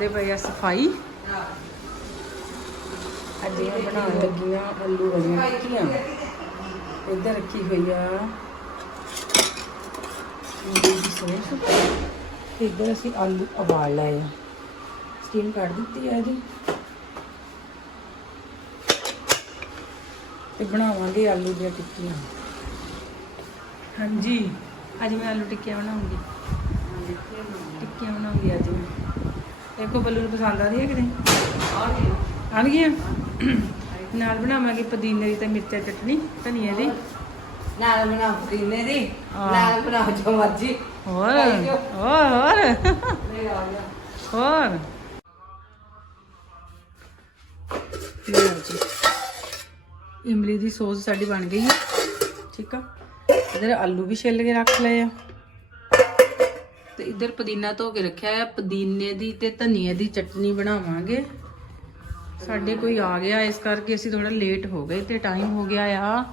ਕਰਦੇ ਪਏ ਆ ਸਫ਼ਾਈ। ਅੱਜ ਇਹ ਬਣਾਉਣ ਲੱਗੀਆਂ ਆਲੂ ਵਾਲੀਆਂ ਟਿੱਕੀਆਂ ਇੱਧਰ ਰੱਖੀ ਹੋਈ ਆ। ਇੱਧਰ ਅਸੀਂ ਆਲੂ ਉਬਾਲ ਲਏ ਆ। ਸਟੀਮ ਕੱਢ ਦਿੱਤੀ ਆ ਜੀ ਤੇ ਬਣਾਵਾਂਗੇ ਆਲੂ ਦੀਆਂ ਟਿੱਕੀਆਂ। ਹਾਂਜੀ, ਅੱਜ ਮੈਂ ਆਲੂ ਟਿੱਕੀਆਂ ਬਣਾਉਂਗੀ। ਟਿੱਕੀਆਂ ਬਣਾਉਂਗੀ ਅੱਜ ਮੈਂ। ਦੇਖੋ ਬੱਲੂ ਨੂੰ ਪਸੰਦ ਆ ਰਹੀ ਹੈ ਕਿ ਨਹੀਂ? ਆ ਗਈਆਂ? ਨਾਲ ਬਣਾਵਾਂਗੇ ਪੁਦੀਨੇ ਦੀ ਤੇ ਮਿਰਚਾਂ ਚਟਨੀ ਧਨੀਏ ਦੀ। ਨਾਲ ਬਣਾ ਪੀਨੇ ਦੀ। ਨਾਲ ਬਣਾ ਜੋ ਮਰਜ਼ੀ। ਹੋਰ। ਹੋਰ ਹੋਰ। ਹੋਰ। ਲਓ ਜੀ। ਇਮਲੀ ਦੀ ਸੌਸ ਸਾਡੀ ਬਣ ਗਈ ਹੈ। ਠੀਕ ਆ? ਇਧਰ ਆਲੂ ਵੀ ਛਿੱਲ ਕੇ ਰੱਖ ਲਏ ਆ। ਤੇ ਇਧਰ ਪੁਦੀਨਾ ਧੋ ਕੇ ਰੱਖਿਆ ਆ ਪੁਦੀਨੇ ਦੀ ਤੇ ਧਨੀਏ ਦੀ ਚਟਨੀ ਬਣਾਵਾਂਗੇ। ਸਾਡੇ ਕੋਈ ਆ ਗਿਆ ਇਸ ਕਰਕੇ ਅਸੀਂ ਥੋੜਾ ਲੇਟ ਹੋ ਗਏ ਤੇ ਟਾਈਮ ਹੋ ਗਿਆ ਆ।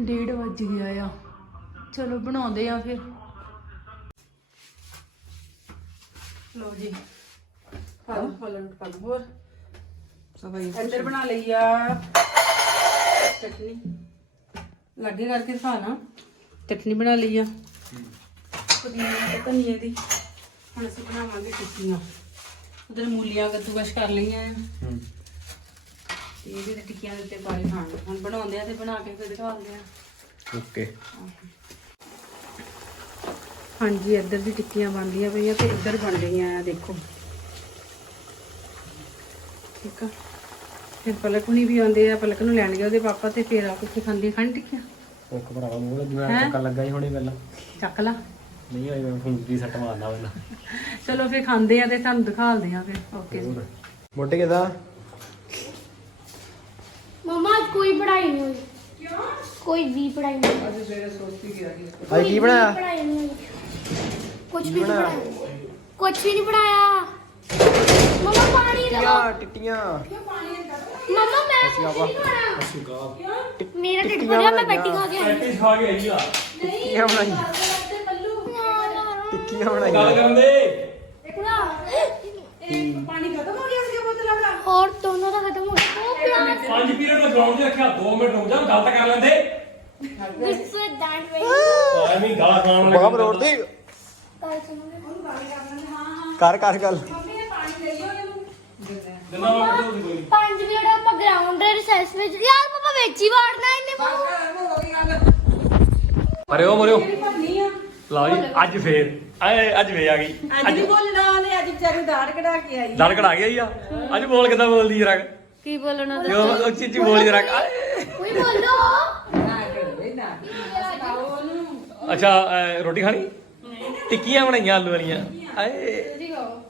1:30 ਵੱਜ ਗਿਆ ਆ। ਚਲੋ ਬਣਾਉਂਦੇ ਆ ਫਿਰ। ਲੋ ਜੀ। ਹਾਂ। ਫਲਨ ਪਾ ਦੋ ਹੋਰ? ਸਭਾਈ ਇੱਧਰ ਬਣਾ ਲਈ ਆ ਚਟਨੀ। ਲੱਗੇ ਕਰਕੇ ਖਾਣਾ ਚਟਨੀ ਬਣਾ ਲਈ ਆ। ਪੁਦੀਨੇ ਤੇ ਧਨੀਏ ਦੀ। ਹੁਣ ਅਸੀਂ ਬਣਾਵਾਂਗੇ ਟਿੱਕੀਆਂ। ਉਧਰ ਮੂਲੀਆਂ ਕੱਦੂਕਸ਼ ਕਰ ਲਈਆਂ ਆ। ਤੇ ਇਹਦੇ ਤੇ ਟਿੱਕੀਆਂ ਦੇ ਉੱਤੇ ਪਾ ਕੇ ਖਾਣਾ। ਹੁਣ ਬਣਾਉਂਦੇ ਆ ਤੇ ਬਣਾ ਕੇ ਫਿਰ ਦਿਖਾਉਂਦੇ ਆ ਓਕੇ। ਹਾਂਜੀ ਇੱਧਰ ਵੀ ਟਿੱਕੀਆਂ ਬਣਦੀਆਂ ਪਈਆਂ ਤੇ ਇੱਧਰ ਬਣ ਰਹੀਆਂ ਆ ਦੇਖੋ। ਠੀਕ ਆ। ਫਿਰ ਪਲਕ ਵੀ ਆਉਂਦੇ ਆ ਪਲਕ ਨੂੰ ਲੈਣ ਗਏ ਉਹਦੇ ਪਾਪਾ ਤੇ ਫਿਰ ਖਾਂਦੀ ਖਾਣ ਟਿੱਕੀਆਂ? ਇੱਕ ਭਰਾਵਾ ਮੂੰਹ ਜਿਵੇਂ ਹੈਂ? ਚੱਕਰ ਲੱਗਾ ਹੀ ਹੋਣੀ ਪਹਿਲਾਂ। ਚੱਕ ਲਾ। ਨਹੀਂ ਹੋਈ ਮੈਂ ਫੋਨ ਦੀ ਸੱਟ ਮਾਰਨਾ ਪਹਿਲਾਂ। ਚਲੋ ਫੇਰ ਖਾਂਦੇ ਆ ਤੇ ਤੁਹਾਨੂੰ ਦਿਖਾਲਦੇ ਆ ਫੇਰ। ਓਕੇ ਮੋਟੇ ਕਿਦਾ ਮਮਾ ਕੋਈ ਪੜਾਈ ਨਹੀਂ ਹੋਈ। ਕੋਈ ਵੀ ਪੜਾਈ ਨਹੀਂ ਅੱਜ ਕੋਈ ਕੀ ਵੀ ਬਣਾਇਆ? ਪੜ੍ਹਾਈ ਨਹੀਂ ਹੋਈ। ਕੁਛ ਵੀ ਨਹੀਂ ਬਣਾਇਆ? ਪੜਾਇਆ ਵੀ ਨਹੀਂ ਪੜਾਇਆ ਮਮਾ ਪਾਣੀ ਲਓ ਟਿੱਟੀਆਂ ਟਿੱਟੀਆਂ ਮਮਾ ਮੈਂ ਨਹੀਂ ਖਾਣਾ। ਮੇਰਾ ਢਿੱਡ ਭਰਿਆ ਮੈਂ ਪੈਟੀ ਖਾ ਕੇ ਖਾ ਕੇ ਆਈ ਆ। ਟਿੱਟੀਆਂ ਬਣਾਈ ਟਿੱਕੀਆਂ ਬਣਾਈ और दोनों का खत्म हो गया वो प्याज ਪੰਜ ਪੀਰੀਅਡ ਦਾ ਗਰਾਊਂਡ 'ਚ ਰੱਖਿਆ 2 ਮਿੰਟ ਰੁਕ ਜਾ ਗੱਲ ਤਾਂ ਕਰ ਲੈਂਦੇ गुस्से डांट रही ਐਵੇਂ ਹੀ ਗਾਲਾਂ ਖਾਣ ਬਾਹਰ ਰੋਡ ਤੇ कल सुनोगे ਕਰ ਕਰ ਗੱਲ ਜਿੰਨਾ ਮੈਂ ਕੋਈ ਕੋਈ ਪੰਜ ਜਿਹੜਾ ਆਪਾਂ ਗਰਾਊਂਡ ਰਿਸੈਸ ਵਿੱਚ ਯਾਰ ਪਾਪਾ ਵਿੱਚ ਹੀ ਵਾੜਨਾ ਇਹਨੇ ਮਰਿਓ ਮਰਿਓ ਲਓ ਜੀ ਅੱਜ ਫੇਰ ਆਏ ਅੱਜ ਵੇ ਆ ਗਈ। ਅੱਜ ਨਹੀਂ ਬੋਲਣਾ ਉਹਨੇ ਅੱਜ ਵਿਚਾਰੀ ਦਾੜ ਕਢਾ ਕੇ ਆਈ। ਦੜ ਕੜਾ ਗਿਆ ਹੀ ਆ? ਅੱਜ ਬੋਲ ਕਿਦਾਂ ਬੋਲਦੀ ਜਰਾ? ਕੀ ਬੋਲਣਾ ਕਿਉਂ ਉੱਚੀ ਉੱਚੀ ਬੋਲ ਜਰਾ। ਕੋਈ ਬੋਲੋ। ਨਾ ਕਰਦੇ ਨਾ ਅੱਛਾ ਅਹ, ਰੋਟੀ ਖਾਣੀ? ਟਿੱਕੀਆਂ ਬਣਾਈਆਂ ਆਲੂ ਵਾਲੀਆਂ। ਆਏ।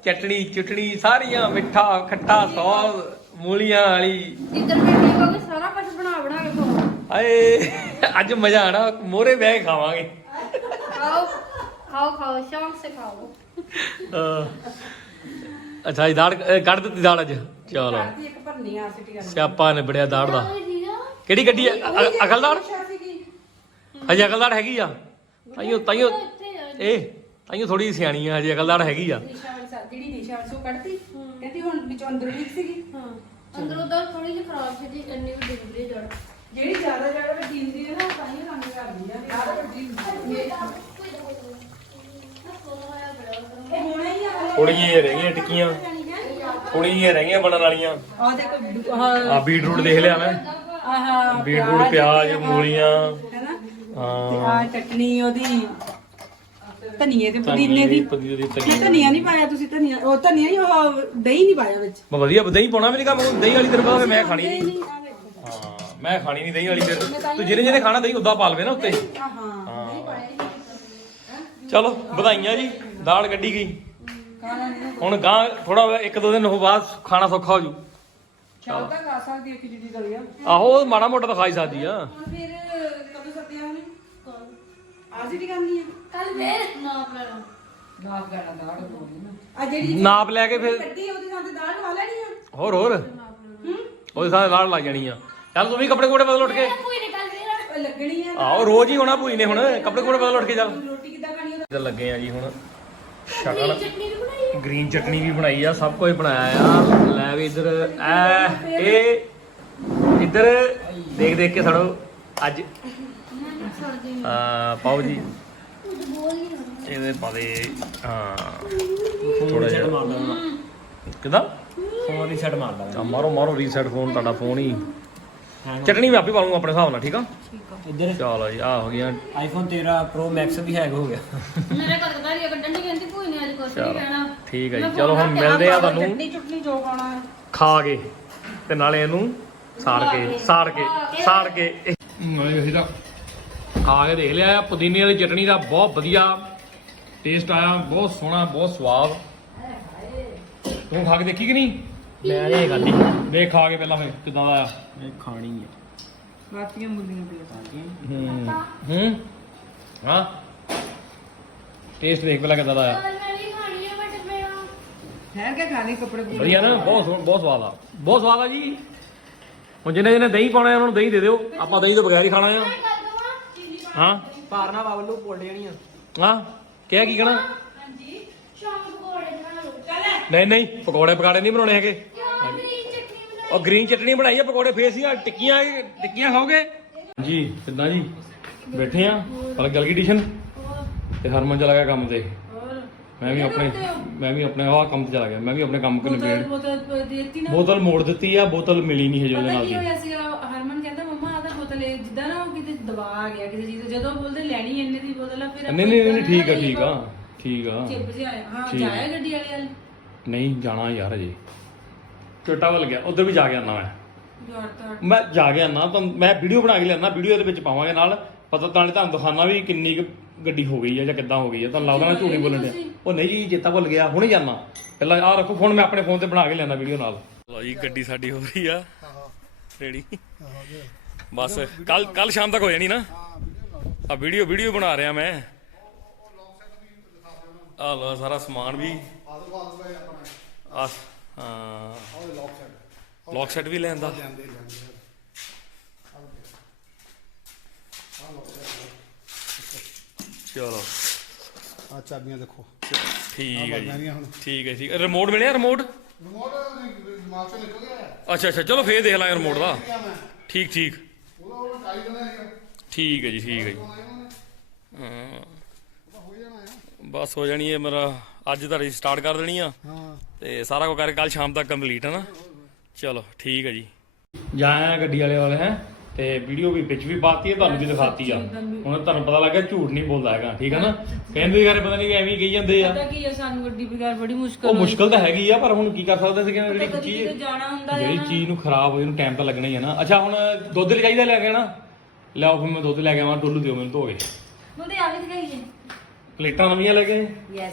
ਚਟਣੀ ਚਟਣੀ ਸਾਰੀਆਂ ਮਿੱਠਾ ਖੱਟਾ ਸੌਸ ਮੂਲੀਆਂ ਵਾਲੀ। ਜਿੱਧਰ ਮੈਂ ਠੀਕ ਹੋ ਕੇ ਸਾਰਾ ਕੁਝ ਬਣਾ ਬਣਾ ਕੇ ਖਾਓ ਆਏ। ਅੱਜ ਮਜ਼ਾ ਆਣਾ ਮੋਰੇ ਬਹਿ ਕੇ ਖਾਵਾਂਗੇ। ਅਹ, ਅੱਛਾ ਇਹ ਦਾੜ ਅਹ, ਕੱਢ ਦਿੱਤੀ ਦਾੜ ਅੱਜ ਚਲੋ ਇੱਕ ਭਰਨੀ ਆ ਸਿੱਟੀਆਂ ਸਿਆਪਾ ਨੇ ਬੜਿਆ ਦਾੜ ਦਾ ਕਿਹੜੀ ਗੱਡੀ ਹੈ ਅ- ਅਕਲ ਦਾੜ ਹਜੇ ਅਕਲ ਦਾੜ ਹੈਗੀ ਆ ਤਾਈਓ ਤਾਈਓ ਇਹ ਤਾਈਓ ਥੋੜੀ ਸਿਆਣੀ ਆ ਹਜੇ ਅਕਲ ਦਾੜ ਹੈਗੀ ਆ ਨਿਸ਼ਾਨ ਸਾ ਜਿਹੜੀ ਨਿਸ਼ਾਨ ਸੋ ਕੱਢਤੀ ਕਹਿੰਦੀ ਹੁਣ ਵਿੱਚੋਂ ਅੰਦਰ ਲੀਕ ਸੀਗੀ ਹਾਂ ਅੰਦਰੋਂ ਤਾਂ ਥੋੜੀ ਜਿਹੀ ਖਰਾਬ ਸੀ ਜੀ ਇੰਨੀ ਵੀ ਡਿਗਰੀ ਜੜ ਜਿਹੜੀ ਜ਼ਿਆਦਾ ਜ਼ਿਆਦਾ ਵੱਡੀ ਹੁੰਦੀ ਹੈ ਨਾ ਤਾਂ ਹੀ ਰੰਗ ਕਰਦੀ ਆ। ਜ਼ਿਆਦਾ ਵੱਡੀ ਹੁੰਦੀ ਹੈ ਇਹ ਹੋਣਾ ਹੀ ਆ। ਥੋੜੀਆਂ ਜਿਹੀਆਂ ਰਹਿ ਗਈਆਂ ਟਿੱਕੀਆਂ। ਥੋੜੀਆਂ ਜਿਹੀਆਂ ਰਹਿ ਗਈਆਂ ਬਣਨ ਵਾਲੀਆਂ। ਆ ਦੇਖੋ ਆਹ ਆ ਬੀਟਰੂਟ ਦੇਖ ਲਿਆ ਮੈਂ। ਆਹ ਬੀਟਰੂਟ ਪਿਆਜ਼ ਮੂਲੀਆਂ। ਹੈਨਾ ਤੇ ਹਾਂ। ਆ ਚਟਨੀ ਉਹਦੀ। ਧਨੀਏ ਤੇ ਪੁਦੀਨੇ ਦੀ ਪੁਦੀਨੇ ਦੀ ਤਰੀ ਧਨੀਆ ਨਹੀਂ ਪਾਇਆ ਤੁਸੀਂ ਧਨੀਆ ਉਹ ਧਨੀਆ ਹੀ ਉਹ ਦਹੀਂ ਨਹੀਂ ਪਾਇਆ ਵਿੱਚ। ਮੈਂ ਵਧੀਆ ਦਹੀਂ ਪਾਉਣਾ ਵੀ ਨਹੀਂ ਕੰਮ ਦਹੀਂ ਵਾਲੀ ਤੇਰੇ ਪਤਾ ਮੈਂ ਖਾਣੀ ਨਹੀਂ ਨਹੀਂ ਮੈਂ ਖਾਣੀ ਨਹੀਂ ਦਹੀਂ ਵਾਲੀ ਫਿਰ। ਤੂੰ ਜਿਹਨੇ ਜਿਹਨੇ ਖਾਣਾ ਦਹੀਂ ਉਦਾਂ ਪਾ ਲਵੇ ਨਾ ਉੱਤੇ। ਹਾਂ ਹਾਂ। ਚਲੋ ਵਧਾਈਆਂ ਜੀ। ਦਾਲ ਕੱਢੀ ਗਈ। ਹੁਣ ਗਾਂ ਥੋੜਾ ਇੱਕ ਦੋ ਦਿਨ ਹੋ ਬਾਅਦ ਖਾਣਾ ਸੌਖਾ ਹੋ ਜੂ। ਸਕਦੀ ਆਹੋ ਮਾੜਾ ਮੋਟਾ ਤਾਂ ਖਾ ਹੀ ਸਕਦੀ ਆ। ਹੁਣ ਫਿਰ ਕਦੋਂ ਸੱਦਿਆ ਉਹਨੇ? ਆ ਸਿੱਟੀ ਕਰਨੀ ਆ। ਕੱਲ ਫੇਰ। ਨਾ ਲੈਣਾ ਨਾਪ ਗਾਣਾ ਦਾੜ ਹੋਣੀ ਨਾ ਆ ਜਿਹੜੀ ਨਾਪ ਲੈ ਕੇ ਫਿਰ ਕੱਢੀ ਉਹਦੀ ਥਾਂ ਤੇ ਦਾੜ ਲਵਾ ਲੈਣੀ ਆ। ਹੋਰ ਹੋਰ। ਉਹਦੇ ਸਾਰੇ ਲਾੜ ਲੱਗ ਜਾਣੀ ਆ। ਚੱਲ ਤੂੰ ਵੀ ਕੱਪੜੇ ਕੋੜੇ ਬਦਲ ਉੱਠ ਕੇ। ਕੋਈ ਨਿਕਲ ਗਿਆ ਲੱਗਣੀ ਆ ਆਓ ਰੋਜ਼ ਹੀ ਹੋਣਾ ਭੂਈ ਨੇ ਹੁਣ। ਕੱਪੜੇ ਕੋੜੇ ਬਦਲ ਉੱਠ ਕੇ ਚੱਲ। ਰੋਟੀ ਕਿੱਦਾਂ ਖਾਣੀ ਉਹਦਾ ਇੱਧਰ ਲੱਗੇ ਆ ਜੀ ਹੁਣ। ਸ਼ਕਲ ਚਟਨੀ ਵੀ ਬਣਾਈ ਗ੍ਰੀਨ ਚਟਨੀ ਵੀ ਬਣਾਈ ਆ ਸਭ ਕੁਝ ਬਣਾਇਆ ਆ। ਲੈ ਵੀ ਇੱਧਰ ਐ ਇਹ ਇੱਧਰ ਦੇਖ ਦੇਖ ਕੇ ਸੜੋ ਅੱਜ। ਆ ਪਾਓ ਜੀ। ਇਹਦੇ ਪਾ ਦੇ ਹਾਂ। ਥੋੜਾ ਜਿਹਾ। ਮਾਰਦਾ ਕਿਦਾਂ? ਫੋਨ ਰੀਸੈਟ ਮਾਰਦਾ ਆ ਮਾਰੋ ਮਾਰੋ ਰੀਸੈਟ ਫੋਨ ਤੁਹਾਡਾ ਫੋਨ ਹੀ। ਚਟਨੀ ਮੈਂ ਆਪੇ ਪਾ ਲੂੰਗਾ ਆਪਣੇ ਹਿਸਾਬ ਨਾਲ ਠੀਕ ਆ? ਇੱਧਰ। ਚਲੋ ਜੀ ਆ ਹੋ ਗਿਆ ਆਈਫੋਨ 13 ਪ੍ਰੋ ਮੈਕਸ ਵੀ ਹੈਗ ਹੋ ਗਿਆ। ਮੇਰੇ ਕੋਲ ਤਾਂ ਇਹ ਕੱਢਣ ਦੀ ਕਹਿੰਦੀ ਭੂਈ ਨੇ ਅੱਜ ਕੁਛ ਚਲੋ ਨਹੀਂ ਕਹਿਣਾ। ਠੀਕ ਹੈ ਜੀ। ਚਲੋ ਹੁਣ ਮਿਲਦੇ ਆ ਤੁਹਾਨੂੰ। ਚਟਨੀ ਚੁਟਨੀ ਜੋ ਖਾਣਾ ਹੈ। ਖਾ ਕੇ ਤੇ ਨਾਲੇ ਇਹਨੂੰ ਸਾੜ ਕੇ ਸਾੜ ਕੇ ਸਾੜ ਕੇ। ਨਾਲੇ ਅਸੀਂ ਤਾਂ ਖਾ ਕੇ ਦੇਖ ਲਿਆ ਆ ਪੁਦੀਨੇ ਵਾਲੀ ਚਟਨੀ ਦਾ ਬਹੁਤ ਵਧੀਆ ਟੇਸਟ ਆਇਆ ਬਹੁਤ ਸੋਹਣਾ ਬਹੁਤ ਸਵਾਦ। ਤੂੰ ਖਾ ਕੇ ਦੇਖੀ ਕਿ ਨਹੀਂ? ਮੈਂ ਇਹ ਖਾਦੀ ਦੇਖ ਖਾ ਕੇ ਪਹਿਲਾਂ ਕਿਦਾਂ ਦਾ ਆ। ਇਹ ਖਾਣੀ ਹੈ ਰਾਤੀਆਂ ਮੁੰਦੀਆਂ ਪਈਆਂ। ਹੂੰ। ਹੂੰ। ਹਾਂ। ਟੇਸਟ ਦੇਖ ਪਹਿਲਾਂ ਕਿਦਾਂ ਦਾ ਆ। ਮੈਂ ਵੀ ਖਾਣੀ ਹੈ ਬਟ ਮੇਰਾ ਹੈ ਕਿ ਖਾਣੇ ਕੱਪੜੇ ਪੂਰੇ ਵਧੀਆ ਨਾ ਬਹੁਤ ਸਵਾਦ ਆ। ਬਹੁਤ ਸਵਾਦ ਆ ਜੀ। ਹੁਣ ਜਿਹਨੇ ਜਿਹਨੇ ਦਹੀਂ ਪਾਉਣਾ ਉਹਨਾਂ ਨੂੰ ਦਹੀਂ ਦੇ ਦਿਓ। ਆਪਾਂ ਦਹੀਂ ਤੋਂ ਬਗੈਰ ਹੀ ਖਾਣਾ ਆ। ਕਰ ਦਵਾਂ। ਹਾਂ। ਭਾਰਨਾ ਬਾਬਲੂ ਪੋਲ ਜਾਣੀਆਂ। ਹਾਂ। ਕਿਹਾ ਕੀ ਕਹਣਾ ਹਾਂਜੀ ਸ਼ਾਮ ਨੂੰ ਪਕੌੜੇ ਬਣਾ ਲਓ। ਨਹੀਂ ਨਹੀਂ ਪਕੌੜੇ ਪਕਾੜੇ ਨਹੀਂ ਬਣਾਉਣੇ ਹੈਗੇ ਕਿਉਂ ਗ੍ਰੀਨ ਚਟਨੀ ਬਣਾ ਉਹ ਗ੍ਰੀਨ ਚਟਨੀ ਬਣਾਈ ਆ ਪਕੌੜੇ ਫੇਸੀਆਂ ਟਿੱਕੀਆਂ ਟਿੱਕੀਆਂ ਖਾਓਗੇ? ਜੀ ਕਿੱਦਾਂ ਜੀ? ਬੈਠੇ ਆ ਪਲਕ ਗਲ ਗਈ ਟਿਸ਼ਨ ਤੇ ਹਰਮਨ ਚਲਾ ਗਿਆ ਕੰਮ ਤੇ। ਮੈਂ ਵੀ ਆਪਣੇ ਮੈਂ ਵੀ ਆਪਣੇ ਆਹ ਕੰਮ ਤੇ ਚਲਾ ਗਿਆ ਮੈਂ ਵੀ ਆਪਣੇ ਕੰਮ ਕਰਨ ਬੋਤਲ ਬੇੜ ਬੋਤਲ ਮੋੜ ਦਿੱਤੀ ਆ ਬੋਤਲ ਮਿਲੀ ਨਹੀਂ ਹਜੇ ਉਹਦੇ ਨਾਲ ਦੀ। ਹੋਇਆ ਸੀ ਹਰਮਨ ਕਹਿੰਦਾ ਮੰਮਾ ਆਹ ਤਾਂ ਬੋਤਲ ਜਿੱਦਾਂ ਨਾ ਉਹ ਕਿਤੇ ਦਬਾ ਆ ਗਿਆ ਕਿਸੇ ਚੀਜ਼ ਤੋਂ। ਜਦੋਂ ਬੋਲਦੇ ਲੈਣੀ ਇੰਨੇ ਦੀ ਬੋਤਲ ਆ ਫਿਰ ਨਹੀਂ ਨਹੀਂ ਨਹੀਂ ਠੀਕ ਆ ਠੀਕ ਆ ਠੀਕ ਆ। ਚਿੱਪ ਜਿਹਾ ਆਇਆ ਹਾਂ ਠੀਕ ਆ। ਜਾਇਆ ਗੱਡੀ ਵਾਲੇ ਵੱਲ? ਨਹੀਂ ਜਾਣਾ ਯਾਰ ਅਜੇ ਚੋਟਾ ਵੱਲ ਗਿਆ ਉਧਰ ਵੀ ਜਾ ਕੇ ਆਣਾ ਮੈਂ। ਯਾਰ ਤਾਂ ਮੈਂ ਜਾ ਕੇ ਆਣਾ ਤਾਂ ਮੈਂ ਵੀਡੀਓ ਬਣਾ ਕੇ ਲਿਆਣਾ ਵੀਡੀਓ ਇਹਦੇ ਵਿੱਚ ਪਾਵਾਂਗੇ ਨਾਲ। ਪਤਾ ਤਾਂ ਨਹੀਂ ਤੁਹਾਨੂੰ ਦਿਖਾਣਾ ਵੀ ਕਿੰਨੀ ਕੁ ਗੱਡੀ ਹੋ ਗਈ ਹੈ ਜਾਂ ਕਿੱਦਾਂ ਹੋ ਗਈ ਹੈ ਤੁਹਾਨੂੰ ਲੱਗਦਾ ਨਾ ਝੂਠੀ ਬੋਲਣ ਡਿਆ। ਉਹ ਨਹੀਂ ਜੀ ਚੇਤਾ ਭੁੱਲ ਗਿਆ ਹੁਣੇ ਜਾਣਾ ਪਹਿਲਾਂ ਆਹ ਰੱਖੋ ਫੋਨ ਮੈਂ ਆਪਣੇ ਫੋਨ ਤੇ ਬਣਾ ਕੇ ਲਿਆਣਾ ਵੀਡੀਓ ਨਾਲ। ਲਓ ਜੀ ਗੱਡੀ ਸਾਡੀ ਹੋ ਰਹੀ ਆ। ਰੈਡੀ ਬਸ ਕੱਲ ਕੱਲ ਸ਼ਾਮ ਤੱਕ ਹੋ ਜਾਣੀ ਨਾ। ਆ ਵੀਡੀਓ ਵੀਡੀਓ ਬਣਾ ਰਿਹਾ ਮੈਂ। ਆ ਲੋ ਸਾਰਾ ਸਮਾਨ ਵੀ। ਆ ਹਾਂ। ਲੌਕ ਸੈਟ ਵੀ ਲੈਂਦਾ। ਚਲੋ। ਆ ਚਾਬੀਆਂ ਦੇਖੋ। ਠੀਕ ਹੈ ਜੀ। ਠੀਕ ਹੈ ਠੀਕ ਹੈ ਰਿਮੋਟ ਮਿਲਿਆ ਰਿਮੋਟ? ਰਿਮੋਟ ਦਿਮਾਗ ਚੋਂ ਨਿਕਲ ਗਿਆ। ਹੈ ਅੱਛਾ ਅੱਛਾ। ਚਲੋ ਫੇਰ ਦੇਖ ਲਾਂਗੇ ਰਿਮੋਟ ਦਾ। ਠੀਕ ਠੀਕ। ਠੀਕ ਹੈ ਜੀ ਠੀਕ ਹੈ ਜੀ। ਹਾਂ। ਬਸ ਹੋ ਜਾਣੀ ਹੈ ਮੇਰਾ। ਅੱਜ ਤਾਂ ਸਟਾਰਟ ਕਰ ਦੇਣੀ ਆ। ਤੇ ਸਾਰਾ ਕੁਝ ਕਰਕੇ ਕੱਲ ਸ਼ਾਮ ਤੱਕ ਕੰਪਲੀਟ ਹੈ ਨਾ। ਚਲੋ ਠੀਕ ਹੈ ਜੀ। ਜਾਇਆ ਗੱਡੀ ਵਾਲੇ ਵਾਲੇ ਹੈ? ਤੇ ਵੀਡੀਓ ਵੀ ਵਿੱਚ ਵੀ ਪਾਤੀ ਹੈ ਤੁਹਾਨੂੰ ਵੀ ਦਿਖਾਤੀ ਆ। ਹੁਣ ਤੁਹਾਨੂੰ ਪਤਾ ਲੱਗਾ ਝੂਠ ਨਹੀਂ ਬੋਲਦਾ ਹੈਗਾ ਠੀਕ ਹੈ ਨਾ? ਕਹਿੰਦੇ ਯਾਰ ਪਤਾ ਨਹੀਂ ਐਵੇਂ ਹੀ ਕਹੀ ਜਾਂਦੇ ਆ। ਪਤਾ ਕੀ ਹੈ ਸਾਨੂੰ ਗੱਡੀ ਬਗੈਰ ਬੜੀ ਮੁਸ਼ਕਲ ਉਹ ਮੁਸ਼ਕਲ ਤਾਂ ਹੈਗੀ ਆ ਪਰ ਹੁਣ ਕੀ ਕਰ ਸਕਦੇ ਸੀਗੇ? ਜਿਹੜੀ ਕਦੀ ਚੀਜ਼ ਜਾਣਾ ਹੁੰਦਾ ਹੈ ਜਿਹੜੀ ਚੀਜ਼ ਨੂੰ ਖਰਾਬ ਹੋਈ ਉਹਨੂੰ ਟਾਈਮ ਤਾਂ ਲੱਗਣਾ ਹੀ ਹੈ ਨਾ। ਅੱਛਾ ਹੁਣ ਦੁੱਧ ਲੈ ਚਾਹੀਦਾ ਲੈ ਕੇ ਨਾ? ਲਿਆਓ ਫਿਰ ਮੈਂ ਦੁੱਧ ਲੈ ਕੇ ਆਵਾਂ ਡੋਲੂ ਦਿਓ ਮੈਨੂੰ ਧੋ ਕੇ। ਮੁੰਡੇ ਆ ਵੀ ਦਿਖਾਈਏ। ਪਲੇਟਾਂ ਨਵੀਆਂ ਲੈ ਕੇ? ਯੈਸ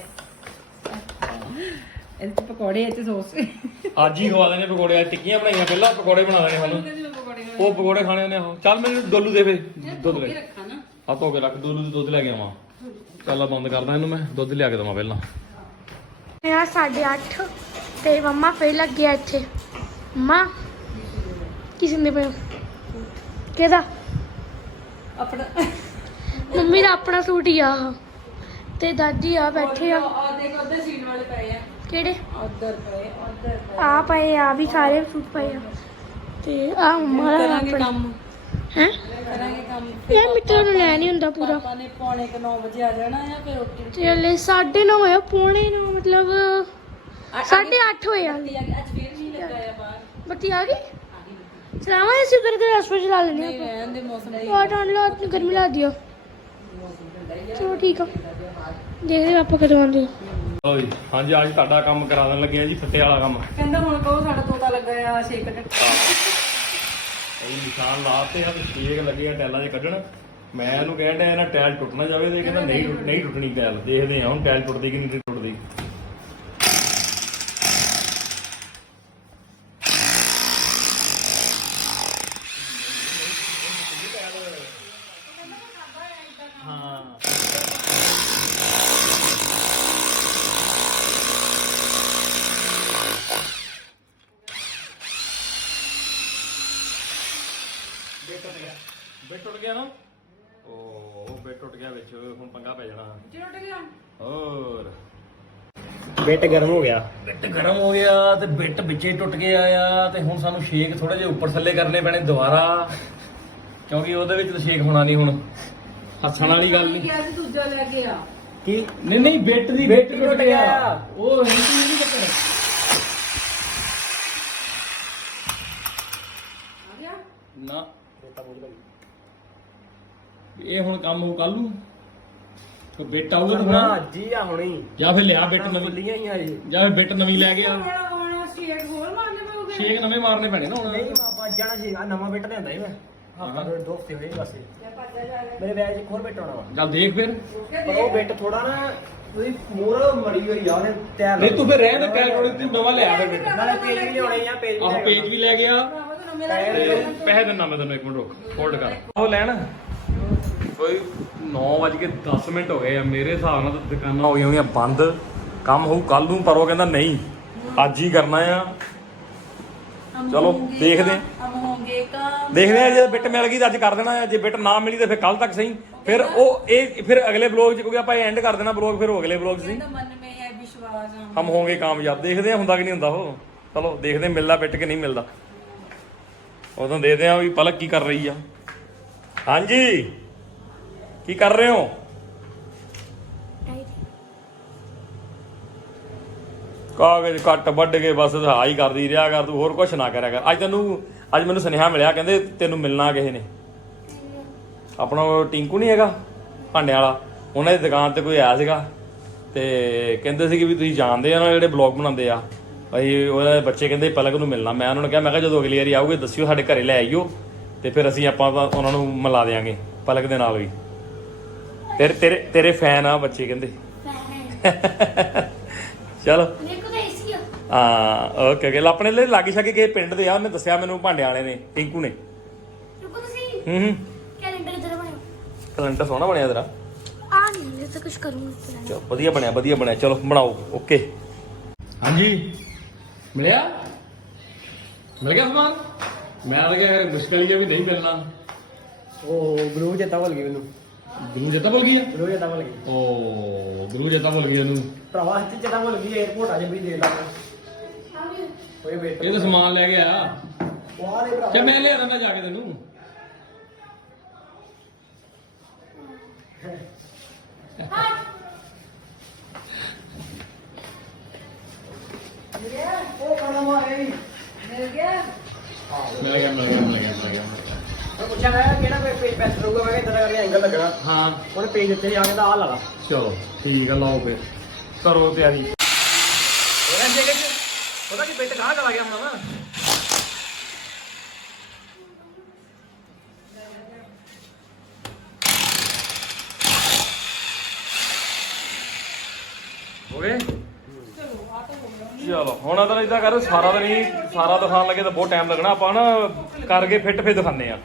ਇਹਦੇ ਚ ਪਕੌੜੇ ਤੇ ਸੌਸ ਅੱਜ ਹੀ ਖਵਾ ਦੇਣੇ ਪਕੌੜੇ ਅੱਜ ਟਿੱਕੀਆਂ ਬਣਾਈਆਂ ਪਹਿਲਾਂ ਪਕੌੜੇ ਬਣਾ ਦੇਣੇ ਸਾਨੂੰ। ਉਹ ਪਕੌੜੇ ਖਾਣੇ ਨੇ ਉਹ। ਚੱਲ ਮੈਨੂੰ ਡੋਲੂ ਦੇ ਫੇ ਦੁੱਧ ਲੈ। ਰੱਖਾ ਨਾ। ਆ ਧੋ ਕੇ ਰੱਖ ਡੋਲੂ ਦੇ ਦੁੱਧ ਲੈ ਕੇ ਆਵਾਂ। ਚੱਲ ਆ ਬੰਦ ਕਰਦਾ ਇਹਨੂੰ ਮੈਂ ਦੁੱਧ ਲਿਆ ਕੇ ਦਵਾਂ ਪਹਿਲਾਂ। ਮੇਰਾ 8:30 ਤੇ ਮੰਮਾ ਫੇਰ ਲੱਗਿਆ ਇੱਥੇ। ਮੰਮਾ ਕੀ ਸਿੰਦੇ ਪਏ ਹੋ? ਕਿਹਦਾ? ਆਪਣਾ। ਮੰਮੀ ਦਾ ਆਪਣਾ ਸੂਟ ਹੀ ਆ। ਤੇ ਦਾਦੀ ਆ ਬੈਠੇ ਆ। ਆ ਦੇਖ ਉਧਰ ਸੀਨ ਵਾਲੇ ਪਏ ਆ। ਕਿਹੜੇ? ਉਧਰ ਪਏ ਉਧਰ ਆ ਪਏ ਆ ਵੀ ਸਾਰੇ ਸੂਟ ਪਏ ਆ। ਤੇ ਆ ਮੰਮਾ ਦਾ ਕਰਾਂਗੇ ਆਪਣਾ। ਕੰਮ। ਹੈ? ਕਰਾਂਗੇ ਕੰਮ। ਯਾਰ ਮਿੱਤਰਾਂ ਨੂੰ ਲੈ ਨਹੀਂ ਹੁੰਦਾ ਪੂਰਾ। ਪਾਪਾ ਨੇ ਪੌਣੇ ਕੁ 9 ਵਜੇ ਆ ਜਾਣਾ ਆ ਫਿਰ ਰੋਟੀ ਤੇ ਹਲੇ 9:30 ਹੋਇਆ ਪੌਣੇ ਨੂੰ ਮਤਲਬ 8:30 ਹੋਏ ਆ। ਰੋਟੀ ਆ ਗਈ। ਅੱਜ ਫੇਰ ਨਹੀਂ ਲੱਗਾ ਆ ਬਾਹਰ। ਬੱਤੀ ਆ ਗਈ? ਚਲਾਵਾਂ ਇਸੇ ਕਰਕੇ ਰਸੋਈ ਚਲਾ ਲੈਣੇ ਨਹੀਂ ਰਹਿਣ ਦੇ ਮੌਸਮ ਦੀ ਆ। ਠੰਡ ਲਾ ਗਰਮੀ ਲਾ ਦਿਓ ਚਲੋ ਠੀਕ ਆ। ਦੇਖਦੇ ਆਪਾਂ ਕਦੋਂ ਆਉਂਦੇ ਆ। ਲਓ ਜੀ ਹਾਂਜੀ ਅੱਜ ਤੁਹਾਡਾ ਕੰਮ ਕਰਾ ਦੇਣ ਲੱਗੇ ਆ ਜੀ ਫੱਟੇ ਵਾਲਾ ਕੰਮ। ਕਹਿੰਦਾ ਹੁਣ ਕਹੋ ਸਾਡਾ ਤੋਤਾ ਲੱਗਾ ਆ ਛੇਕ ਤੇ ਇਹ ਨਿਸ਼ਾਨ ਲਾਤੇ ਆ ਤੇ ਛੇਕ ਲੱਗੇ ਆ ਟੈਲਾਂ 'ਚ ਕੱਢਣ। ਮੈਂ ਇਹਨੂੰ ਕਹਿਣ ਡਿਆ ਇਹਨਾਂ ਟੈਲ ਟੁੱਟ ਨਾ ਜਾਵੇ ਤੇ ਇਹ ਕਹਿੰਦਾ ਨਹੀਂ ਨਹੀਂ ਟੁੱਟਣੀ ਟੈਲ। ਦੇਖਦੇ ਆ ਹੁਣ ਟੈਲ ਟੁੱਟਦੀ ਕਿ ਨਹੀਂ ਟੁੱਟਦੀ ਹਾਂ ਪੈ ਜਾਣਾ ਜੀ ਰੋਟ ਗਿਆ ਹੋਰ ਬਿੱਟ ਗਰਮ ਹੋ ਗਿਆ। ਬਿੱਟ ਗਰਮ ਹੋ ਗਿਆ ਤੇ ਬਿੱਟ ਵਿੱਚੇ ਟੁੱਟ ਗਿਆ ਆ ਤੇ ਹੁਣ ਸਾਨੂੰ ਸ਼ੇਕ ਥੋੜੇ ਜਿਹਾ ਉੱਪਰ ਥੱਲੇ ਕਰਨੇ ਪੈਣੇ ਦੁਬਾਰਾ। ਕਿਉਂਕਿ ਉਹਦੇ ਵਿੱਚ ਤਾਂ ਸ਼ੇਕ ਹੋਣਾ ਨਹੀਂ ਹੁਣ। ਹੱਸਣ ਵਾਲੀ ਗੱਲ ਨਹੀਂ। ਗਿਆ ਸੀ ਦੂਜਾ ਲੈ ਕੇ ਆ। ਕੀ? ਨਹੀਂ ਨਹੀਂ ਬਿੱਟ ਦੀ ਬਿੱਟ ਟੁੱਟ ਗਿਆ। ਉਹ ਨਹੀਂ ਨਹੀਂ ਚੱਕਰ ਆ ਗਿਆ? ਨਾ। ਇਹ ਹੁਣ ਕੰਮ ਹੋ ਕੱਲ ਨੂੰ। ਤੇ ਬਿੱਟ ਆਊਗਾ ਤਾਂ ਨਾ? ਫਿਰ ਜੀ ਆ ਹੁਣੀ। ਜਾਂ ਫਿਰ ਲਿਆ ਬਿੱਟ ਨਵੀਂ। ਖੁੱਲੀਆਂ ਹੀ ਆ ਜੀ ਜਾਂ ਫਿਰ ਬਿੱਟ ਨਵੀਂ ਲੈ ਕੇ ਆ। ਹੁਣ ਹੁਣ ਸ਼ੇਕ ਹੋਰ ਮਾਰਨੇ ਪਊਗੇ। ਛੇਕ ਨਵੇਂ ਮਾਰਨੇ ਪੈਣੇ ਨਾ ਹੁਣ। ਨਹੀਂ ਮਾਪਾ ਜਾਣਾ ਸੀ। ਆ ਨਵਾਂ ਬਿੱਟ ਲਿਆਂਦਾ ਹੀ ਮੈਂ। ਹਫਤਾ ਦੋ ਦੋ ਹਫ਼ਤੇ ਹੋਏ ਬਸ। ਮੇਰੇ ਵਿਆਹ 'ਚ ਇੱਕ ਹੋਰ ਬਿੱਟ ਆਉਣਾ ਵਾ। ਚੱਲ ਦੇਖ ਫਿਰ। ਪਰ ਉਹ ਬਿੱਟ ਥੋੜਾ ਨਾ ਤੁਸੀਂ ਮੋਰ ਮੜੀ ਹੋਈ ਆ ਉਹਨੇ ਤਿਆਰ ਨਹੀਂ ਤੂੰ ਫਿਰ ਰਹਿ ਤੇ ਕੈਲਕੁਲੇਟਰ ਤੂੰ ਨਵਾਂ ਲਿਆ ਫਿਰ। ਬਿੱਟ ਨਾਲੇ ਪੇਜ ਵੀ ਲਿਆਉਣੇ ਆ ਪੇਜ ਵੀ ਆਹ ਪੇਜ ਵੀ ਲੈ ਗਿਆ। ਭਰਾਵਾ ਤੈਨੂੰ ਮੇਰਾ ਤੇ ਪੈਸੇ ਦਿੰਨਾ ਮੈਂ ਤੈਨੂੰ ਇੱਕ ਮਿੰਟ ਰੁਕ। ਹੋਲਡ ਕਰ। ਉਹ ਲੈਣ। ਕੋਈ 9:10 ਮਿੰਟ ਹੋ ਗਏ ਆ ਮੇਰੇ ਹਿਸਾਬ ਨਾਲ ਤਾਂ ਦੁਕਾਨਾਂ ਹੋ ਗਈਆਂ ਹੋਈਆਂ ਬੰਦ। ਕੰਮ ਹੋਊ ਕੱਲ ਨੂੰ ਪਰ ਉਹ ਕਹਿੰਦਾ ਨਹੀਂ ਅੱਜ ਹੀ ਕਰਨਾ ਆ। ਚਲੋ ਦੇਖਦੇ ਹਾਂ। ਹਮ ਹੋਂਗੇ ਕੰਮ। ਦੇਖਦੇ ਆ ਜੇ ਬਿੱਟ ਮਿਲ ਗਈ ਤਾਂ ਅੱਜ ਕਰ ਦੇਣਾ ਆ ਜੇ ਬਿੱਟ ਨਾ ਮਿਲੀ ਤਾਂ ਫਿਰ ਕੱਲ ਤੱਕ ਸਹੀ। ਫਿਰ ਉਹ ਇਹ ਫਿਰ ਅਗਲੇ ਬਲੌਗ 'ਚ ਕਿਉਂਕਿ ਆਪਾਂ ਐਂਡ ਕਰ ਦੇਣਾ ਬਲੌਗ ਫਿਰ ਉਹ ਅਗਲੇ ਬਲੌਗ 'ਚ ਸਹੀ। ਤਾਂ ਮਨ ਮੇ ਹੈ ਵਿਸ਼ਵਾਸ ਹਮ ਹਮ ਹੋਵਾਂਗੇ ਕਾਮਯਾਬ। ਦੇਖਦੇ ਆ ਹੁੰਦਾ ਕਿ ਨਹੀਂ ਹੁੰਦਾ ਉਹ। ਚਲੋ ਦੇਖਦੇ ਆ ਮਿਲਦਾ ਬਿੱਟ ਕਿ ਨਹੀਂ ਮਿਲਦਾ। ਉਦੋਂ ਦੇਖਦੇ ਆ ਵੀ ਪਲਕ ਕੀ ਕਰ ਰਹੀ ਆ। ਹਾਂਜੀ। ਕੀ ਕਰ ਰਹੇ ਹੋ? ਕਾਗਜ਼ ਕੱਟ ਵੱਢ ਕੇ ਬਸ ਹਾਈ ਕਰਦੀ ਰਿਹਾ ਕਰ ਤੂੰ ਹੋਰ ਕੁਛ ਨਾ ਕਰਿਆ ਕਰ। ਅੱਜ ਤੈਨੂੰ ਅੱਜ ਮੈਨੂੰ ਸੁਨੇਹਾ ਮਿਲਿਆ ਕਹਿੰਦੇ ਤੈਨੂੰ ਮਿਲਣਾ ਕਿਸੇ ਨੇ। ਆਪਣਾ ਉਹ ਟਿੰਕੂ ਨਹੀਂ ਹੈਗਾ ਭਾਂਡਿਆਂ ਵਾਲਾ। ਉਹਨਾਂ ਦੀ ਦੁਕਾਨ ਤੇ ਕੋਈ ਆਇਆ ਸੀਗਾ ਤੇ ਕਹਿੰਦੇ ਸੀ ਕਿ ਵੀ ਤੁਸੀਂ ਜਾਣਦੇ ਆ ਨਾ ਜਿਹੜੇ ਬਲੌਗ ਬਣਾਉਂਦੇ ਆ। ਭਾਈ ਉਹਨਾਂ ਦੇ ਬੱਚੇ ਕਹਿੰਦੇ ਪਲਕ ਨੂੰ ਮਿਲਣਾ। ਮੈਂ ਉਹਨਾਂ ਨੂੰ ਕਿਹਾ ਮੈਂ ਕਿਹਾ ਜਦੋਂ ਅਗਲੀ ਵਾਰੀ ਆਓਗੇ ਦੱਸਿਓ ਸਾਡੇ ਘਰੇ ਲੈ ਆਈਓ ਤੇ ਫਿਰ ਅਸੀਂ ਆਪਾਂ ਉਹਨਾਂ ਨੂੰ ਮਿਲਾ ਦੇਾਂਗੇ ਪਲਕ ਦੇ ਨਾਲ ਵੀ। ਤੇਰੇ ਤੇਰੇ ਤੇਰੇ ਫੈਨ ਆ ਬੱਚੇ ਕਹਿੰਦੇ। ਚਲੋ। ਦੇਖੋ ਤਾਂ ਇਸੀ ਆ ਹਾਂ ਓਕੇ ਓਕੇ ਆਪਣੇ ਲਈ ਲਾਗੇ ਛਾਗੇ ਕਿਸੇ ਪਿੰਡ ਦੇ ਆ ਉਹਨੇ ਦੱਸਿਆ ਮੈਨੂੰ ਭਾਂਡਿਆਂ ਵਾਲੇ ਨੇ ਟਿੰਕੂ ਨੇ। ਰੁਕੋ ਤੁਸੀਂ। ਹੂੰ ਹੂੰ। ਕੈਲੰਡਰ ਕਿੱਧਰ ਬਣਾਓ। ਕੈਲੰਡਰ ਸੋਹਣਾ ਬਣਿਆ ਤੇਰਾ। ਆ ਨਹੀਂ ਮੈਂ ਤਾਂ ਕੁਝ ਕਰੂੰਗੀ ਚਲੋ ਵਧੀਆ ਬਣਿਆ ਵਧੀਆ ਬਣਿਆ। ਚਲੋ ਬਣਾਓ ਓਕੇ ਹਾਂਜੀ। ਮਿਲਿਆ? ਮਿਲ ਗਿਆ ਸਮਾਨ? ਮੈਂ ਲੱਗਿਆ ਅਗਰ ਮੁਸ਼ਕਲ ਹੀ ਆ ਵੀ ਨਹੀਂ ਮਿਲਣਾ। ਉਹ ਗਲੂ ਜਿੱਤਾ ਭੁੱਲ ਗਈ ਮੈਨੂੰ। ਗੁਰੂ ਜੱਤਾ ਬੋਲ ਗਈ ਆ? ਗਲੂ ਜਿੱਤਾ ਭੁੱਲ ਗਈ। ਓ ਗੁਰੂ ਜੱਤਾ ਬੋਲ ਗਈ ਇਹਨੂੰ। ਭਰਾਵਾ ਹੱਥ ਜਿੱਤਾ ਭੁੱਲ ਗਈ 에어ਪੋਰਟ ਆ ਜੇ ਵੀ ਦੇ ਲਾ। ਓਏ ਵੇਟ ਇਹ ਤਾਂ ਸਮਾਨ ਲੈ ਕੇ ਆ ਵਾਹ ਦੇ ਭਰਾ ਤੇ ਮੈਂ ਲਿਆ ਦਿੰਦਾ ਜਾ ਕੇ ਤੈਨੂੰ। ਉਹ ਖਾਣਾ ਮਾਰੇ ਮਿਲ ਗਿਆ। ਮਿਲ ਗਿਆ ਮਿਲ ਗਿਆ ਮਿਲ ਗਿਆ ਮਿਲ ਗਿਆ। ਮੈਂ ਪੁੱਛਿਆ ਮੈਂ ਕਿਹੜਾ ਕੋਈ ਪੇਜ ਪੈਸ ਰਹੂਗਾ ਮੈਂ ਕਿਹਾ ਇਦਾਂ ਕਰਕੇ ਐਂਗਲ ਲੱਗਣਾ। ਹਾਂ। ਉਹਨੇ ਪੇਜ ਦਿੱਤੇ ਆ ਕਹਿੰਦਾ ਆ ਲਾ ਲਾ। ਚਲੋ ਠੀਕ ਆ ਲਾਓ ਫਿਰ। ਕਰੋ ਤਿਆਰੀ। ਉਹਨੇ ਜਗ੍ਹਾ ਚ ਪਤਾ ਕਿ ਬੇਟ ਕਹਾਂ ਚਲਾ ਗਿਆ ਹੁਣ ਨਾ ਹੋ ਗਏ ਚਲੋ ਹੁਣ ਇਦਾਂ ਕਰ, ਸਾਰਾ ਤਾਂ ਨਹੀਂ ਸਾਰਾ ਦਿਖਾਉਣ ਲੱਗੇ ਤਾਂ ਬਹੁਤ ਟਾਈਮ ਲੱਗਣਾ। ਆਪਾਂ ਨਾ ਕਰਕੇ ਫਿੱਟ ਫੇ ਦਿਖਾਉਂਦੇ ਆ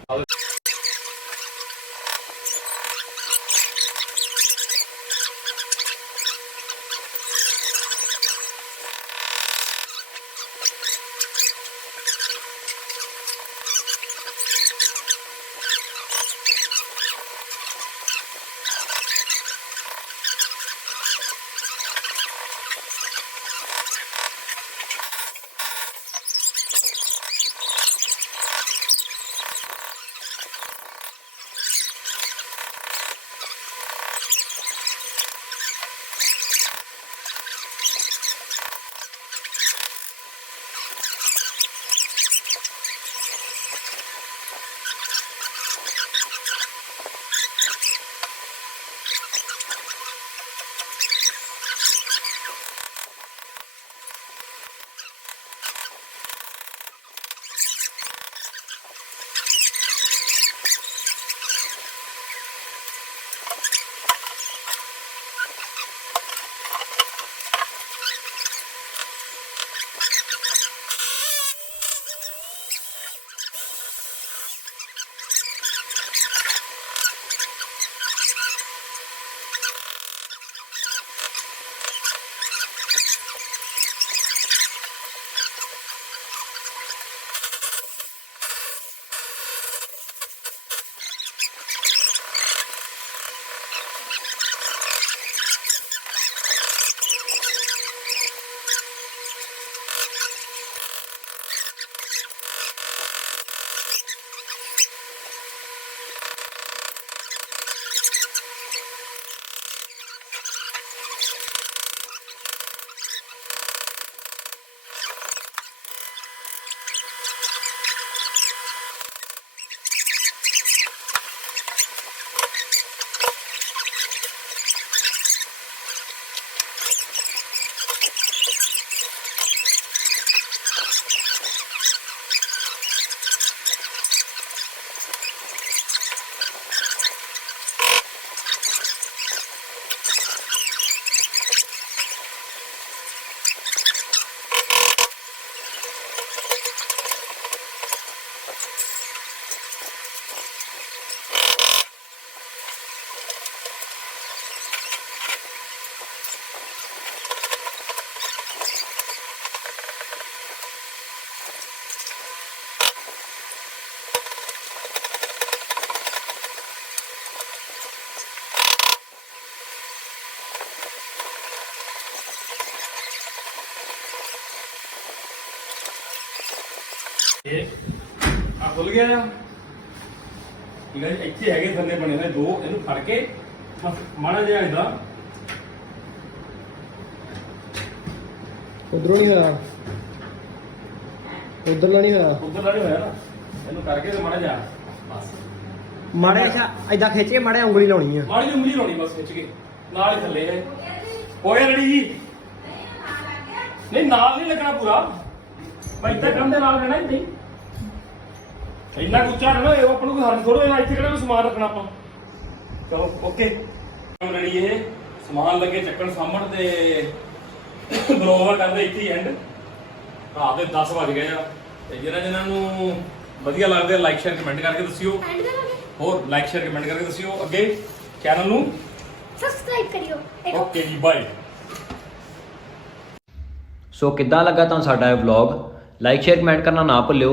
ਇਹ ਆ ਖੁੱਲ ਗਿਆ ਆ। ਠੀਕ ਹੈ ਜੀ ਇੱਥੇ ਹੈਗੇ ਥੱਲੇ ਬਣੇ ਹੋਏ ਦੋ ਇਹਨੂੰ ਫੜ ਕੇ ਬਸ ਮਾੜਾ ਜਿਹਾ ਇਹਦਾ। ਉਧਰੋਂ ਨਹੀਂ ਹੋਇਆ। ਉਧਰਲਾ ਨਹੀਂ ਹੋਇਆ। ਉੱਧਰ ਨਹੀਂ ਹੋਇਆ ਨਾ। ਇਹਨੂੰ ਕਰਕੇ ਤੇ ਮਾੜਾ ਜਿਹਾ ਬਸ। ਮਾੜੇ ਅੱਛਾ ਐਦਾਂ ਖਿੱਚ ਕੇ ਮਾੜੇ ਉਂਗਲੀ ਲਾਉਣੀ ਆ। ਮਾੜੀ ਜਿਹੀ ਉਂਗਲੀ ਲਾਉਣੀ ਬਸ ਖਿੱਚ ਕੇ। ਨਾਲ ਹੀ ਥੱਲੇ ਹੈ ਹੋਇਆ ਰੜੀ ਜੀ। ਨਹੀਂ ਨਾਲ ਨਹੀਂ ਲੱਗਣਾ ਪੂਰਾ। ਮੈਂ ਇੱਥੇ ਕੰਮ ਦੇ ਨਾਲ ਰਹਿਣਾ ਹੀ ਨਹੀਂ ਇੰਨਾ ਕੁ ਉੱਚਾ ਰਹਿਣਾ ਇਹ ਆਪਾਂ ਨੂੰ ਹੱਥ ਥੋੜੋ ਇੱਥੇ ਕਿਹੜਾ ਕੋਈ ਸਮਾਨ ਰੱਖਣਾ ਆਪਾਂ? ਚਲੋ ਓਕੇ ਰੜੀ ਇਹ। ਸਮਾਨ ਲੱਗੇ ਚੱਕਣ ਸਾਹਮਣ ਤੇ ਬਲੋਵਰ ਕਰਦੇ ਇੱਥੇ ਹੀ ਐਂਡ ਰਾਤ ਦੇ 10 ਵਜ ਗਏ ਆ। ਤੇ ਜਿਹਨਾਂ ਜਿਹਨਾਂ ਨੂੰ ਵਧੀਆ ਲੱਗਦੇ ਲਾਈਕ ਸ਼ੇਅਰ ਕਮੈਂਟ ਕਰਕੇ ਦੱਸਿਓ। ਐਂਡ ਕਰਾਂਗੇ? ਹੋਰ ਲਾਈਕ ਸ਼ੇਅਰ ਕਮੈਂਟ ਕਰਕੇ ਦੱਸਿਓ। ਅੱਗੇ ਚੈਨਲ ਨੂੰ। ਸਬਸਕ੍ਰਾਈਬ ਕਰਿਓ। ਓਕੇ ਜੀ ਬਾਏ ਸੋ ਕਿੱਦਾਂ ਲੱਗਾ ਤੁਹਾਨੂੰ ਸਾਡਾ ਇਹ ਵਲੌਗ ਲਾਈਕ ਸ਼ੇਅਰ ਕਮੈਂਟ ਕਰਨਾ ਨਾ ਭੁੱਲਿਓ।